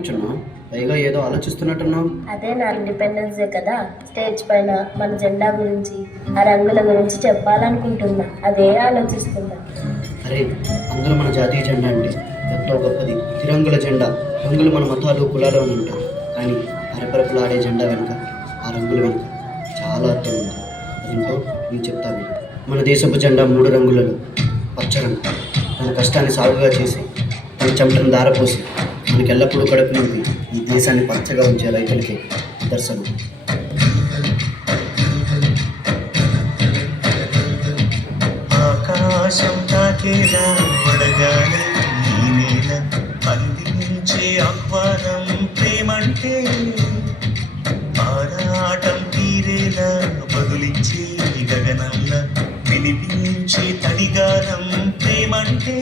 కూర్చున్నావు? పైగా ఏదో ఆలోచిస్తున్నట్టున్నావు. అదే నా ఇండిపెండెన్స్ డే కదా, స్టేజ్ పైన మన జెండా గురించి ఆ రంగుల గురించి చెప్పాలనుకుంటున్నా. అదే ఆలోచిస్తున్నా. అరే, అందులో మన జాతీయ జెండా అంటే ఎంతో గొప్పది. తిరంగుల జెండా. రంగులు మన మతాలు కులాలు అని ఉంటాయి, కానీ అరపరపులు ఆడే జెండా వెనుక, ఆ రంగుల వెనుక చాలా అర్థం ఉంది. అదేంటో నేను చెప్తాను. మన దేశపు జెండా 3 రంగులలో పచ్చ రంగు. తన కష్టాన్ని సాగుగా చేసి, తన చెమటను దారపోసి మనకి ఎల్లప్పుడూ కడుపు నింపి ఈ దేశాన్ని పచ్చగా ఉంచే రైతులకి నిదర్శనం. ఆకాశం తాకేలా వడగాలి ఈ నేల అందించే ఆహ్వానం ప్రేమంటే, ఆరాటం తీరేలా బదులించే గగనంలా వినిపించే తడిగానం ప్రేమంటే,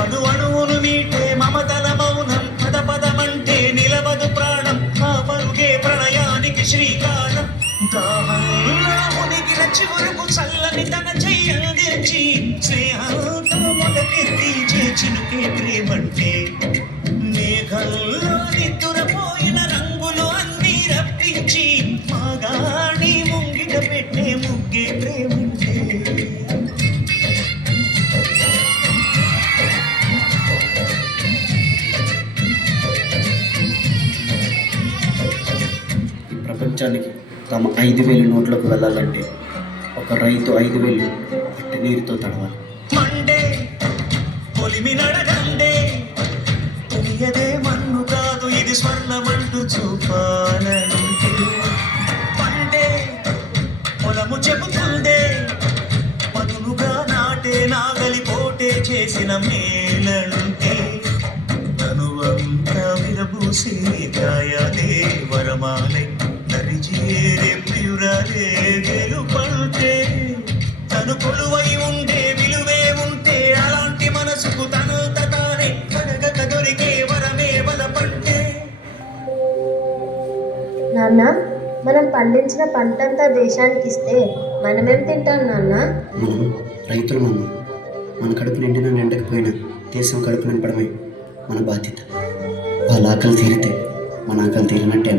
అణు అణువును మీటే మమతల మౌనం పద పదమంటే నిలవదు ప్రాణం, ఆ పరుగే ప్రణయానికి శ్రీకారం. దాహంలో మునిగిన చివరకు చల్లని తన చెయ్యందించి స్నేహంతో మొదకెత్తి చినుకే ప్రేమంటే, మేఘంలో నిద్దురపోయిన రంగులు అన్నీ రప్పించి మాగాణి ముంగిట పెట్టే ముగ్గే ప్రేమంటే. ఈ ప్రపంచానికి తమ 5,000 నోట్లకు వెళ్ళాలంటే ఒక రైతు 5,000 పట్టి నీరుతో తడవాలి. మండే పొలిమి నడగండే, తెలియదే మన్ను కాదు ఇది స్వర్ణమంటూ చూపాలంటే, పండే పొలము చెబుతుందే పదునుగా నాటే నాగలి పోటే చేసిన మేలంటే, తనువంతా విరబూసే గాయాలే వరమాలే నరిజేరే ప్రియురాలే గెలుపంటే, తను కొలువై ఉండే విలువే ఉంటే అలాంటి మనసుకు తనంత తానే కడగక దొరికే వరమే బలపంటే. నాన్న, మనం పండించిన పంటంతా దేశానికి ఇస్తే మనమేం తింటాం నాన్న? మనం రైతులు మనం. మన కడుపు నిండినా నిండకపోయినా దేశం కడుపు నింపడమే మన బాధ్యత. వాళ్ళ ఆకలి తీరితే మన ఆకలి తీరినట్టే.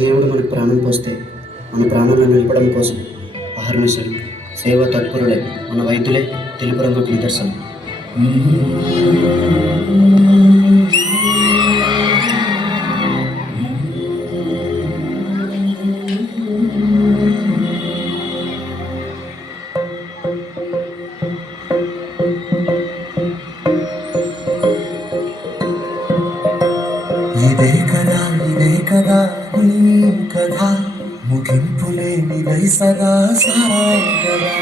దేవుడు మనకు ప్రాణం పోస్తే మన ప్రాణాలను నిలపడం కోసం అహర్నిశలు సేవ తత్పరులై మన వైద్యులే తెలుపు రంగుకు నిదర్శనం. ఇదే కదా నీ కథ, ముగింపులేనిదై సదా సాగదా.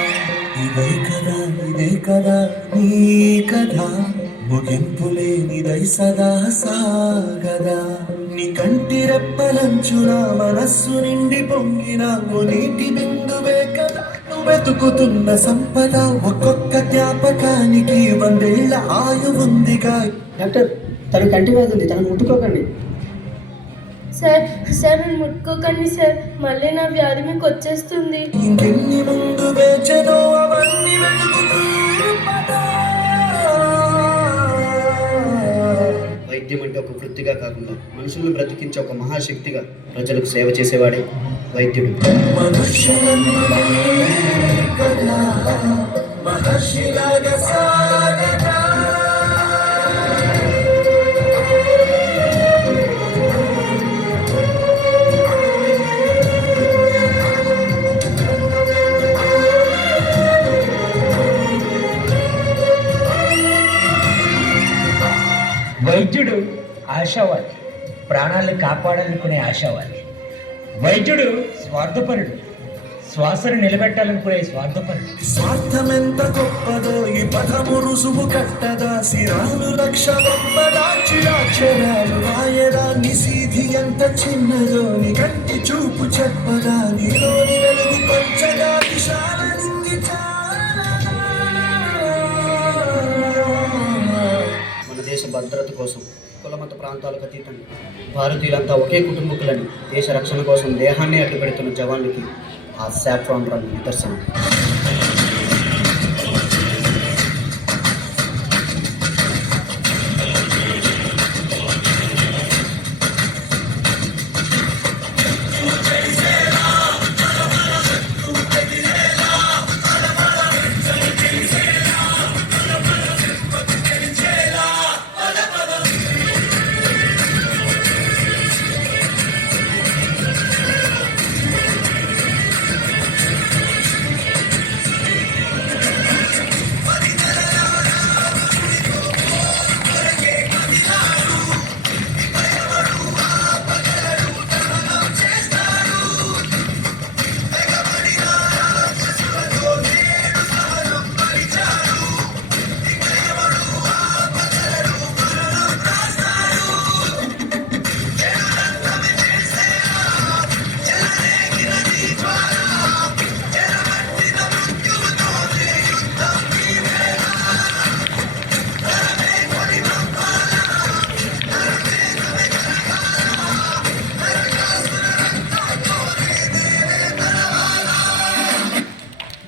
ఇదే కదా నీ కథ, ముగింపులేనిదై సదా సాగదా. నీ కంటి రెప్పలంచున మనస్సు నిండి పొంగిన ఓ నీటి బిందువే కదా నువ్వు వెతుకుతున్న సంపద. ఒక్కొక్క జ్ఞాపకానికి 100 ఏళ్ల ఆయువుందిగా. డాక్టర్, తన కంటి వ్యాధి ఉంది, తనను ముట్టుకోకండి. సార్ నన్ను ముట్టుకోకండి సార్, మళ్ళీ నా వ్యాధి మీకు వచ్చేస్తుంది. ఇంకెన్ని ముందు వేచనో అవన్నీ వెతుకుతూ పదా. వైద్యం అంటే ఒక వృత్తిగా కాకుండా మనుషులను బ్రతికించే ఒక మహాశక్తిగా ప్రజలకు సేవ చేసేవాడే వైద్యుడు. మహర్షిలాగా సాగదా. వైద్యుడు ఆశావాది, ప్రాణాలను కాపాడాలనుకునే ఆశావాది. వైద్యుడు స్వార్థపరుడు, శ్వాసను నిలబెట్టాలనుకునే స్వార్థపరుడు. స్వార్థమెంత గొప్పదో ఈ పదము రుసుము కట్టదా. శిరాలు 1,00,000 గొప్పదా, చిరాక్షరాలు రాయదా. నిశీధి ఎంత చిన్నదో నీ కంటి చూపు చెప్పదా. నీలోని వెలుగు పంచగా విశాల నింగి మన దేశ భద్రత కోసం కులమత ప్రాంతాలకు అతీతంగా భారతీయులంతా ఒకే కుటుంబకులని దేశ రక్షణ కోసం దేహాన్ని అడ్డుపెడుతున్న జవాన్లకి ఆ సాఫ్రాన్ రంగు నిదర్శనం.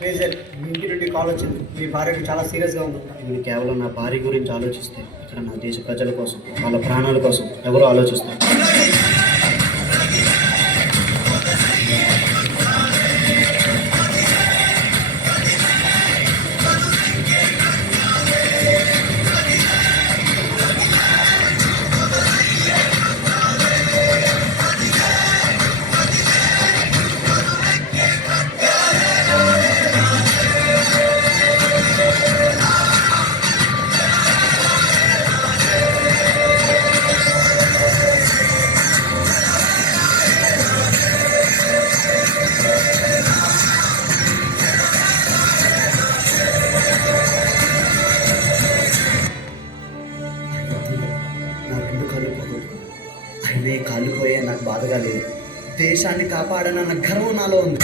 మేజర్, మీ ఇంటి నుండి కాల్ వచ్చింది. మీ భార్యకి చాలా సీరియస్గా ఉంది. నేను కేవలం నా భార్య గురించి ఆలోచిస్తే ఇక్కడ నా దేశ ప్రజల కోసం, వాళ్ళ ప్రాణాల కోసం ఎవరో ఆలోచిస్తారు. నా రెండు కాళ్ళు పోగొట్టు అయినా ఈ కాళ్ళు పోయే నాకు బాధగా లేదు. దేశాన్ని కాపాడనన్న గర్వం నాలో ఉంది.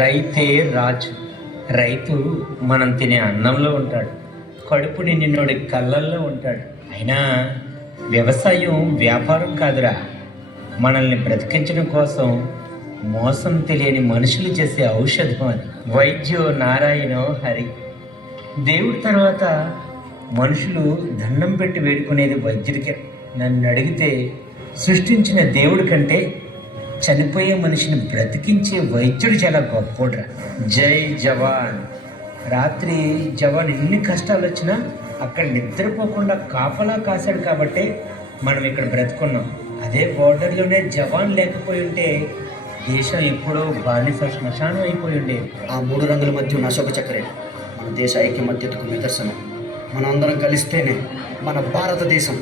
రైతే రాజు. రైతు మనం తినే అన్నంలో ఉంటాడు, కడుపు నిండినోడి కళ్ళల్లో ఉంటాడు. అయినా వ్యవసాయం వ్యాపారం కాదురా, మనల్ని బ్రతికించడం కోసం మోసం తెలియని మనుషులు చేసే ఔషధం అది. వైద్యో నారాయణో హరి. దేవుడి తర్వాత మనుషులు దండం పెట్టి వేడుకునేది వైద్యుడికే. నన్ను అడిగితే సృష్టించిన దేవుడి కంటే చనిపోయే మనిషిని బ్రతికించే వైద్యుడు చాలా గొప్పోడ్రా. జై జవాన్. రాత్రి జవాన్ ఎన్ని కష్టాలు వచ్చినా అక్కడ నిద్రపోకుండా కాపలా కాశాడు కాబట్టే మనం ఇక్కడ బ్రతుకున్నాం. అదే బోర్డర్లోనే జవాన్ లేకపోయి ఉంటే దేశం ఎప్పుడో బానిస శ్మశానం అయిపోయి ఉండేది. ఆ మూడు రంగుల మధ్య ఉన్న అశోక చక్రే మన దేశ ఐక్యమత్యతకు నిదర్శనం. మనం అందరం కలిస్తేనే మన భారతదేశం.